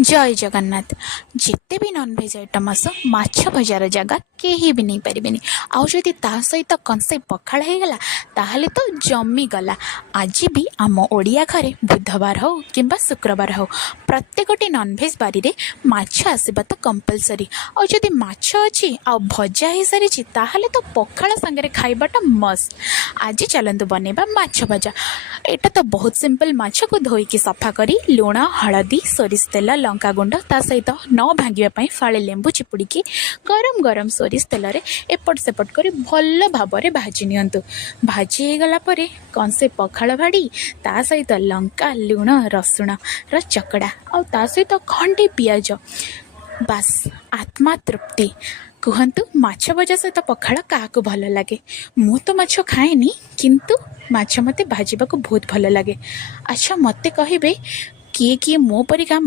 जय जगन्नाथ। जिते भी नॉनवेज आइटम आस माछ भजार जगह केही भी नहीं पारिबेनी। आउ जदि ता सहित कंसे पखाड़ हो गला ताहले तो जमी गला। आज भी आम ओडिया घरे बुधवार हो किंबा शुक्रवार हो प्रत्येकटी नॉनवेज बारी रे माछ आसीबा तो कंपलसरी। और जदि माछ अछि आ भजा हो सारी ताहले तो पखाड़ संगे खाइबाटा मस्त। आज चलंतु बनेबा माछ भजा। एटा तो बहुत सिंपल। माछ को धोईकी सफा करी लुण हलदी सोरिष तेल लंका गुंड ता सहित न भांगिबा फाळे लेंबू चिपुड़ी गरम गरम सोरिष तेल रे एपट सेपट करी भल भाबरे भाजी नियंतु। भाजी हो गला परे कंसे पखाळ भाड़ी ता सहित लंका लुण रसुण र चकड़ा आ ता सहित खंडे पियाज बास आत्मा तृप्ति। कहतु माछ भजा सहित पखाळ क्या भल लगे। मु तो माछ खाएनी किंतु माछ मते भाजवा को बहुत भल लगे। अच्छा मते कहिबे किए किए मो परिका